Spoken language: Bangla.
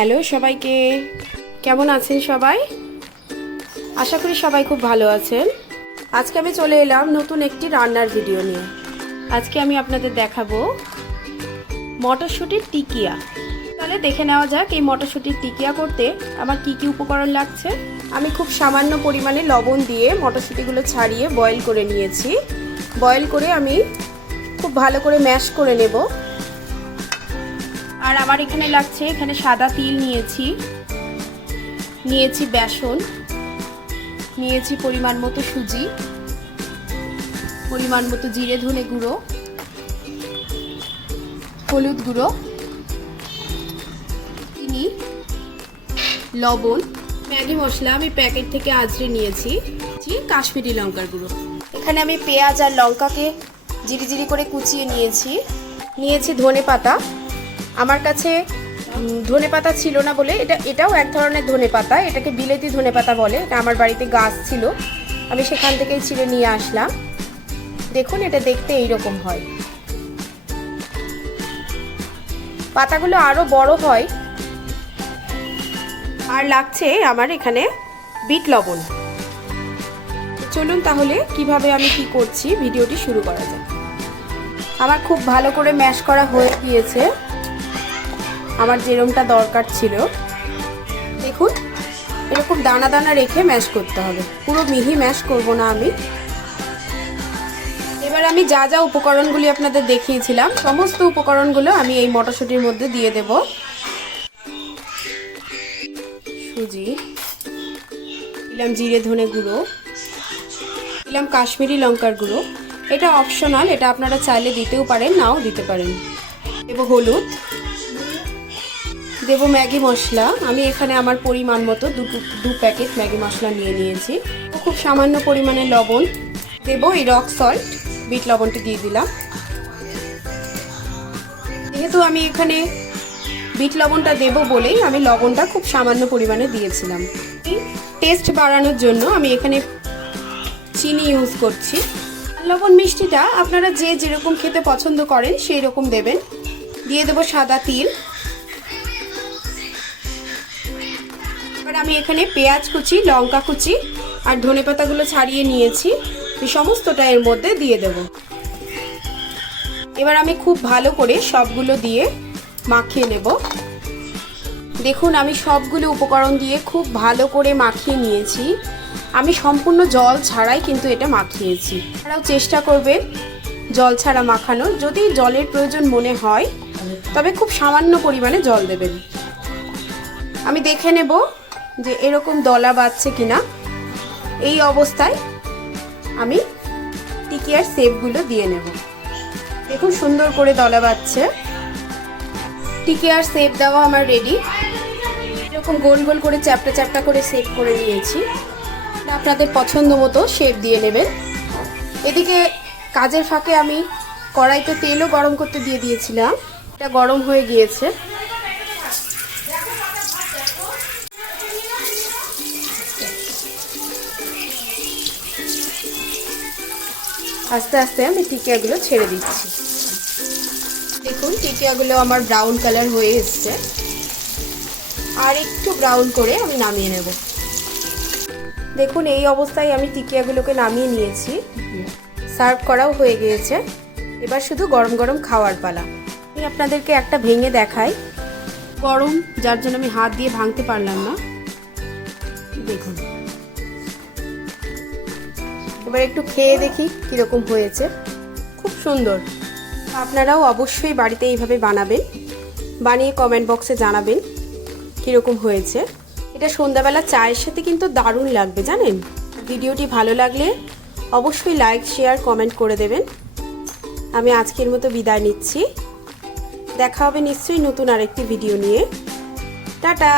হ্যালো সবাইকে, কেমন আছেন সবাই? আশা করি সবাই খুব ভালো আছেন। আজকে আমি চলে এলাম নতুন একটি রান্নার ভিডিও নিয়ে। আজকে আমি আপনাদের দেখাবো মটরশুঁটির টিকিয়া। তাহলে দেখে নেওয়া যাক এই মটরশুঁটির টিকিয়া করতে আমার কি কি উপকরণ লাগছে। আমি খুব সামান্য পরিমাণে লবণ দিয়ে মটরশুঁটিগুলো ছাড়িয়ে বয়েল করে নিয়েছি। বয়েল করে আমি খুব ভালো করে ম্যাশ করে নেব। আর আমার এখানে লাগছে, এখানে সাদা তিল নিয়েছি বেসন, নিয়েছি পরিমাণ মতো সুজি, পরিমাণ মতো জিরে ধনে গুঁড়ো, হলুদ গুঁড়ো, চিনি, লবণ, ম্যাগি মশলা আমি প্যাকেট থেকে আজরে নিয়েছি, কাশ্মীরি লঙ্কার গুঁড়ো। এখানে আমি পেঁয়াজ আর লঙ্কাকে জিরি জিরি করে কুচিয়ে নিয়েছি ধনে পাতা। আমার কাছে ধনে পাতা ছিল না বলে এটাও এক ধরনের ধনে পাতা, এটাকে বিলেতি ধনে পাতা বলে। এটা আমার বাড়িতে গাছ ছিল, আমি সেখান থেকেই ছিঁড়ে নিয়ে আসলাম। দেখুন এটা দেখতে এইরকম হয়, পাতাগুলো আরো বড় হয়। আর লাগছে আমার এখানে বিট লবণ। চলুন তাহলে কিভাবে আমি কি করছি ভিডিওটি শুরু করা যাক। আমার খুব ভালো করে ম্যাশ করা হয়ে গিয়েছে, আমার যেরকমটা দরকার ছিল। দেখুন এরকম দানা দানা রেখে ম্যাশ করতে হবে, পুরো মিহি ম্যাশ করব না আমি। এবার আমি যা যা উপকরণগুলি আপনাদের দেখিয়েছিলাম সমস্ত উপকরণগুলো আমি এই মটরশুঁটির মধ্যে দিয়ে দেব। সুজি দিলাম, জিরে ধনে গুঁড়ো দিলাম, কাশ্মীরি লঙ্কার গুঁড়ো, এটা অপশনাল, এটা আপনারা চাইলে দিতেও পারেন নাও দিতে পারেন। দেব হলুদ, দেব ম্যাগি মশলা। আমি এখানে আমার পরিমাণ মতো দু প্যাকেট ম্যাগি মশলা নিয়েছি। খুব সামান্য পরিমাণে লবণ দেব, এই রক সল্ট, বিট লবণটা দিয়ে দিলাম। যেহেতু আমি এখানে বিট লবণটা দেব বলেই আমি লবণটা খুব সামান্য পরিমাণে দিয়েছিলাম। টেস্ট বাড়ানোর জন্য আমি এখানে চিনি ইউজ করছি। লবণ মিষ্টিটা আপনারা যে যেরকম খেতে পছন্দ করেন সেই রকম দেবেন। দিয়ে দেব সাদা তিল। আমি এখানে পেঁয়াজ কুচি, লঙ্কা কুচি আর ধনেপাতাগুলো ছাড়িয়ে নিয়েছি, এই সমস্তটা এর মধ্যে দিয়ে দেব। এবার আমি খুব ভালো করে সবগুলো দিয়ে মাখিয়ে নেব। দেখুন আমি সবগুলো উপকরণ দিয়ে খুব ভালো করে মাখিয়ে নিয়েছি। আমি সম্পূর্ণ জল ছাড়াই কিন্তু এটা মাখিয়েছি। আপনারাও চেষ্টা করবেন জল ছাড়া মাখানোর। যদি জলের প্রয়োজন মনে হয় তবে খুব সামান্য পরিমাণে জল দেবেন। আমি দেখে নেব যে এরকম দলা বাঁধছে কিনা। এই অবস্থায় আমি টিকিয়ার শেপগুলো দিয়ে নেব। দেখুন সুন্দর করে দলা বাঁধছে। টিকিয়ার শেপ দেওয়া আমার রেডি। এরকম গোল গোল করে চ্যাপটা চ্যাপটা করে শেপ করে নিয়েছি। আপনাদের পছন্দ মতো শেপ দিয়ে নেবেন। এদিকে কাজের ফাঁকে আমি কড়াইতে তেলও গরম করতে দিয়ে দিয়েছিলাম, এটা গরম হয়ে গিয়েছে। আস্তে আস্তে আমি টিকিয়াগুলো ছেড়ে দিচ্ছি। দেখুন টিকিয়াগুলো আমার ব্রাউন কালার হয়ে এসছে, আর একটু ব্রাউন করে আমি নামিয়ে নেব। দেখুন এই অবস্থায় আমি টিকিয়াগুলোকে নামিয়ে নিয়েছি, সার্ভ করাও হয়ে গিয়েছে। এবার শুধু গরম গরম খাওয়ার পালা। আমি আপনাদেরকে একটা ভেঙে দেখাই, গরম যার জন্য আমি হাত দিয়ে ভাঙতে পারলাম না। দেখুন এবার একটু খেয়ে দেখি কিরকম হয়েছে। খুব সুন্দর। আপনারাও অবশ্যই বাড়িতে এইভাবে বানাবেন, বানিয়ে কমেন্ট বক্সে জানাবেন কিরকম হয়েছে। এটা সন্ধ্যাবেলা চায়ের সাথে কিন্তু দারুণ লাগবে জানেন। ভিডিওটি ভালো লাগলে অবশ্যই লাইক শেয়ার কমেন্ট করে দেবেন। আমি আজকের মতো বিদায় নিচ্ছি, দেখা হবে নিশ্চয়ই নতুন আরেকটি ভিডিও নিয়ে। টাটা।